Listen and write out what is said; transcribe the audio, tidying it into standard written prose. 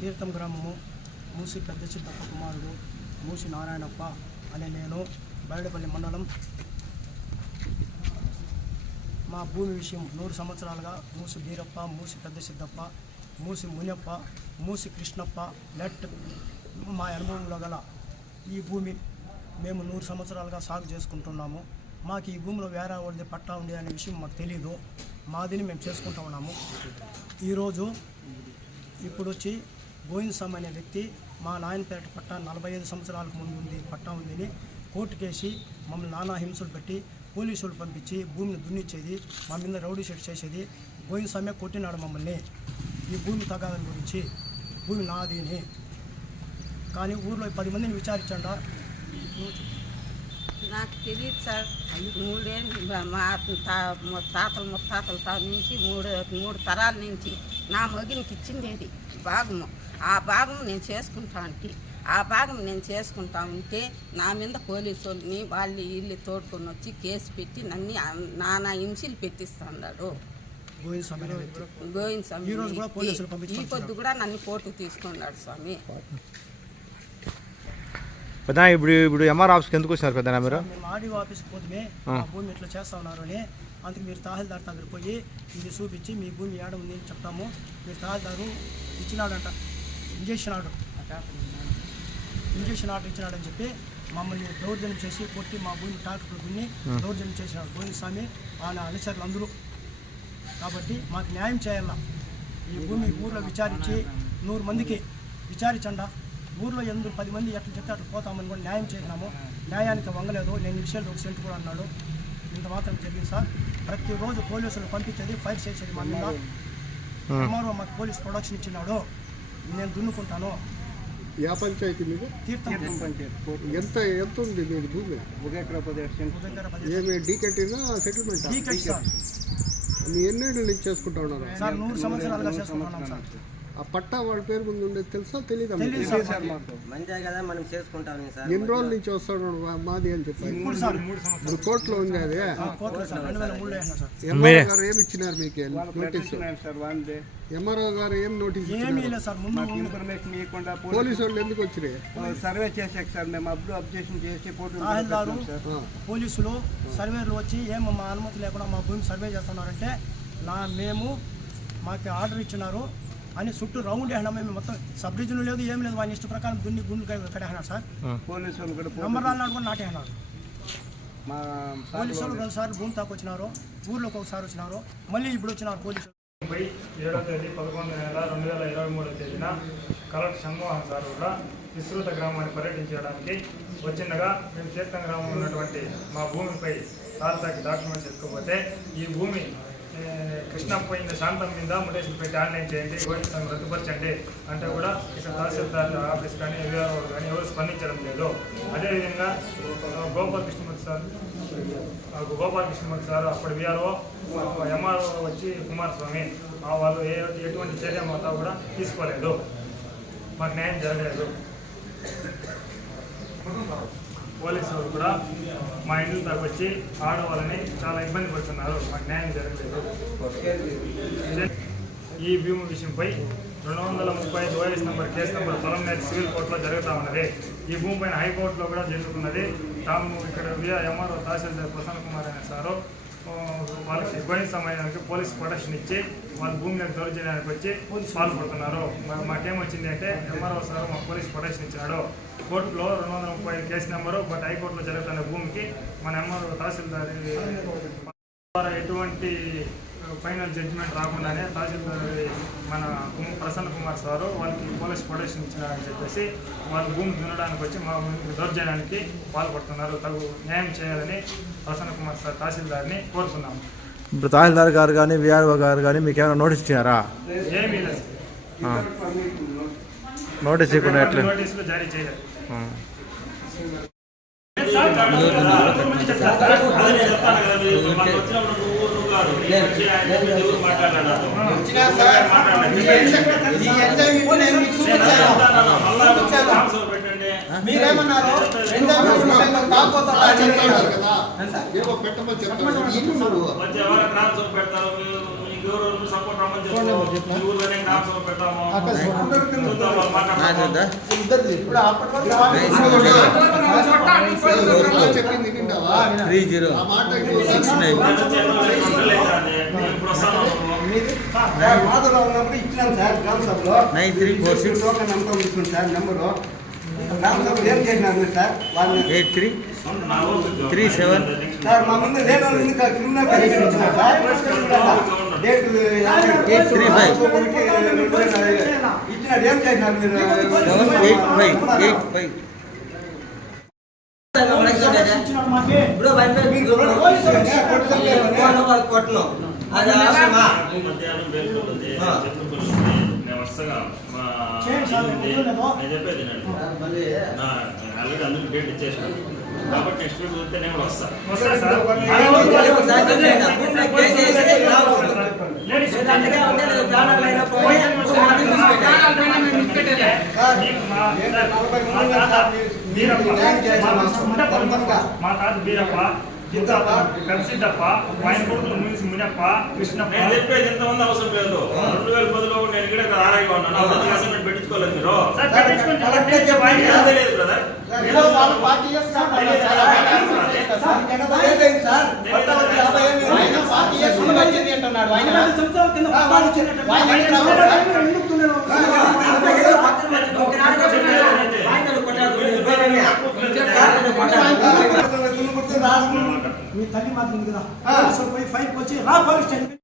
తీర్థం గ్రామము మూసి పెద్ద సిద్ధప్ప కుమారుడు మూసి నారాయణప్ప అనే నేను బయడపల్లి మండలం. మా భూమి విషయం 100 సంవత్సరాలుగా మూసి బీరప్ప, మూసి పెద్ద సిద్ధప్ప, మూసి మునియప్ప, మూసి కృష్ణప్ప లెట్ మా అనుభవంలో గల ఈ భూమి మేము 100 సంవత్సరాలుగా సాగు చేసుకుంటున్నాము. మాకు ఈ భూమిలో వేరే వాళ్ళది పట్టా ఉంది అనే విషయం మాకు తెలీదు. మాదిని మేము చేసుకుంటూ ఉన్నాము. ఈరోజు ఇప్పుడు వచ్చి గోవిందస్వామి అనే వ్యక్తి మా నాయనపేట పట్టా 45 సంవత్సరాలకు ముందు ఉంది పట్టా ఉందని కోర్టుకేసి మమ్మల్ని నానా హింసలు పెట్టి పోలీసులు పంపించి భూమిని దున్నిచ్చేది, మా మీద రౌడీ షెట్ చేసేది. గోవిందస్వామి కొట్టినాడు మమ్మల్ని ఈ భూమి తగాదని గురించి. భూమి నాదిని కానీ ఊర్లో 10 మందిని విచారించండా. నాకు తెలియదు సార్. 3 ఏళ్ళు మా తాతలు ముత్తాతల నుంచి మూడు తరాల నుంచి నా మగినికి ఇచ్చింది భాగము. ఆ భాగం నేను చేసుకుంటా అంటే నా మీద పోలీసు వాళ్ళని వాళ్ళు వీళ్ళు తోడుకొని వచ్చి కేసు పెట్టి నన్ను నానా హింసలు పెట్టిస్తున్నాడు గోవిందస్వామి. ఈ పొద్దు కూడా నన్ను కోర్టుకు తీసుకున్నాడు స్వామి. పెద్ద ఇప్పుడు ఎంఆర్ ఆఫీస్కి ఎందుకు వచ్చినారు పెద్ద? మీరు ఆర్డీఓ ఆఫీస్కి పోతే భూమి ఇట్లా చేస్తా ఉన్నారు అని అందుకు మీరు తహసీల్దార్ దగ్గర పోయి ఇది చూపించి మీ భూమి ఏడ ఉంది అని చెప్తాము. మీరు తహసీల్దారు ఇచ్చినాడంట, ఇంజక్షన్ ఆర్డర్ ఇచ్చినాడని చెప్పి మమ్మల్ని దౌర్జన్యం చేసి కొట్టి మా భూమి ట్రాక్టర్ దున్ని దౌర్జన్యం చేసినాడు గోవిందస్వామి ఆయన అనుచరులు అందరూ. కాబట్టి మాకు న్యాయం చేయాల. ఈ భూమి ఊర్లో విచారించి 100 మందికి విచారించండా. ఊర్లో 10 మంది ఎట్లా చెప్తే అట్లా పోతామని కూడా న్యాయం చేసినాము. న్యాయానికి వంగలేదు. నేను విషయాలు 1 సెంటు కూడా అన్నాడు. ఇంత మాత్రం జరిగింది సార్. ప్రతిరోజు పోలీసులు పంపించేది, ఫైర్ చేసేది మా మీద. సుమారు మాకు పోలీస్ ప్రొడక్షన్ ఇచ్చినాడు. నేను దున్నుకుంటాను. యా పంచాయతీ మీకు? తీర్థం ఎంత ఉంది మీరు భూమి? 1 ఎకరా 10 సెంట్లు. ఏమి డీకెటీనా సెటిల్మెంట్? డీకెట్ సార్. మీ ఎన్నేళ్ళు నుంచి చేసుకుంటా ఉన్నారు సార్? 100 సంవత్సరాలుగా చేసుకుంటున్నాం సార్. ఆ పట్టా వాళ్ళ పేరు ముందు ఉండేది తెలుసా? తెలీదా? ఎన్ని రోజుల నుంచి వస్తాడు మాది అని చెప్పి ఇప్పుడు కోర్టులో ఉంది. అది ఎంఆర్ఓ గారు ఏమి ఇచ్చినారు మీకు నోటీస్? ఎంఆర్ఓ గారు ఏం నోటీస్ ఇచ్చినారు? పోలీసు వాళ్ళు ఎందుకు వచ్చినాయి? సర్వే చేసాక సార్ మేము అబ్జెక్షన్ చేసి పోలీసులు సర్వేలు వచ్చి ఏమో మా అనుమతి లేకుండా మా భూమి సర్వే చేస్తున్నారంటే మాకు ఆర్డర్ ఇచ్చినారు అని చుట్టూ రౌండ్ వేసినా. మేము మొత్తం సబ్ డివిజన్ లేదు, ఏం లేదు. వాళ్ళ ఇష్ట ప్రకారం దున్ని గుండ్లు కట్టేసినాడు సార్. నంబర్ రాళ్ళు కూడా నాటేసినాడు. పోలీసులు 2 సార్లు భూమి తాకు వచ్చినారు, ఊర్లోకి ఒకసారి వచ్చినారు, మళ్ళీ ఇప్పుడు వచ్చినారు పోలీసులు. 7వ తేదీ 11వ నెల 2023వ తేదీన కలెక్టర్ షణ్మోహన్ సార్ కూడా విస్తృత గ్రామాన్ని పర్యటించడానికి వచ్చిండగా మేము తీర్థం గ్రామంలో ఉన్నటువంటి మా భూమిపై సార్తాకి డాక్యుమెంట్స్ ఎత్తుకోపోతే ఈ భూమి కృష్ణప్ప శాంతం మీద ముటేషన్ పెట్టి ఆన్లైన్ చేయండి, గోవిందస్వామి రద్దుపరచండి అంటే కూడా ఇక్కడ తహసీల్దార్ ఆఫీస్ కానీ విఆర్ఓ కానీ ఎవరు స్పందించడం లేదు. అదేవిధంగా గోపాలకృష్ణమూర్తి సార్ అప్పటి విఆర్ఓ ఎంఆర్ఓ వచ్చి కుమారస్వామి వాళ్ళు ఎటువంటి చర్య మొత్తం కూడా తీసుకోలేదు. మాకు న్యాయం జరగలేదు. పోలీసు వాళ్ళు కూడా మా ఇంట్లో దాకా వచ్చి ఆడవాళ్ళని చాలా ఇబ్బంది పడుతున్నారు. మాకు న్యాయం జరగలేదు. ఈ భూమి విషయంపై 235 OS number case number Polamneru civil కోర్టులో జరుగుతూ ఉన్నది. ఈ భూమి పైన హైకోర్టులో కూడా జరుగుతున్నది. తాము ఇక్కడ ఎంఆర్ఓ తహసీల్దార్ ప్రసన్న కుమార్ అనే సారు వాళ్ళకి గోవింద సమయానికి పోలీస్ ప్రొటెక్షన్ ఇచ్చి వాళ్ళ భూమి మీద దౌర్జన్యానికి వచ్చి పాల్పడుతున్నారు. మాకేమొచ్చింది అంటే ఎంఆర్ఓ సార్ మాకు పోలీస్ ప్రొటెక్షన్ ఇచ్చాడు. కోర్టులో 235 కేసు నెంబరు, బట్ హైకోర్టులో జరుగుతున్న భూమికి మన ఎంఆర్ఓ తహసీల్దార్ ద్వారా ఎటువంటి ఫైనల్ జడ్జిమెంట్ రాకుండానే తహసీల్దార్ మన ప్రసన్న కుమార్ సారు వాళ్ళకి పోలీస్ ప్రొటెక్షన్ ఇచ్చినారని చెప్పేసి వాళ్ళ భూమి దున్నడానికి వచ్చి మా దౌర్జన్యానికి పాల్పడుతున్నారు. తగు న్యాయం చేయాలని ప్రసన్న కుమార్ సార్ తహసీల్దార్ని కోరుతున్నాము. ఇప్పుడు తహసీల్దార్ గారు కానీ విఆర్ఓ గారు కానీ మీకు ఏమైనా నోటీస్ ఇచ్చారా? ఏమీ లేదు. నోటీస్ ఇవ్వకుండా ఎట్లా? నోటీసులు జారీ చేయలేదు. మీరేమన్నారు? పెట్టమని చెప్తాను. ఎవరు సపోర్ట్ రమ్మని ఫోన్ నెంబర్ చెప్పు. చెప్పు ఊళ్ళోనే గ్రామ సభ పెట్టాము అక్కడ చూద్దాం, వాళ్ళు మాట్లాడతాము. చెప్పింది వింటావా? 30 ఆ మాట 69 ఇప్పుడు వస్తాను. సార్ మాధవరావు ఉన్నప్పుడు ఇచ్చినాం సార్ గ్రామ సభలో 9346 టోకెన్ నెంబర్ తీసుకుని సార్ నెంబరు గ్రామ సభలో ఏం చేసినారు మీరు సార్ వాళ్ళని 83 నా ఊరు 37 సార్ మా ముందు లేని వాళ్ళు ఉంది క్రిమినల్ కేసు ఇచ్చినారు సార్ డేట్ 35. ఇచ్చినారు ఏం చేసినారు మీరు 785 ఇచ్చినాడు మాకే. కొట్టను అది అవసరమా? మధ్యాహ్నం వెళ్తుంది చెప్పుకుంటుంది. నేను వస్తాగా మా చేయండి సార్, ఇది నేను వదలలేదు. నేను చెప్పేది నేను ఆల్రెడీ అందరికి డేట్ ఇచ్చేసాను కాబట్టి నెక్స్ట్ వీక్ చూస్తే నేను కూడా వస్తాను. వస్తాయి సార్. లేడీస్ మా తాత బీరప్ప జింతప్ప పెప్సిద్దప్ప ఆయన కొడుకులు మునియప్ప కృష్ణప్ప. నేను చెప్పేది ఎంతమంది అవసరం లేదు. 2010లో నేను ఇక్కడ ఆరోగ్యం ఉన్నాను. అప్పుడు అసైన్మెంట్ పెట్టించుకోలేదు మీరు. సార్ పెట్టించుకోండి. అదే లేదు బ్రదర్. మీ తల్లి మాత్రం ఉంది కదా పోయి ఫైట్ వచ్చి రా పోలీస్ స్టేషన్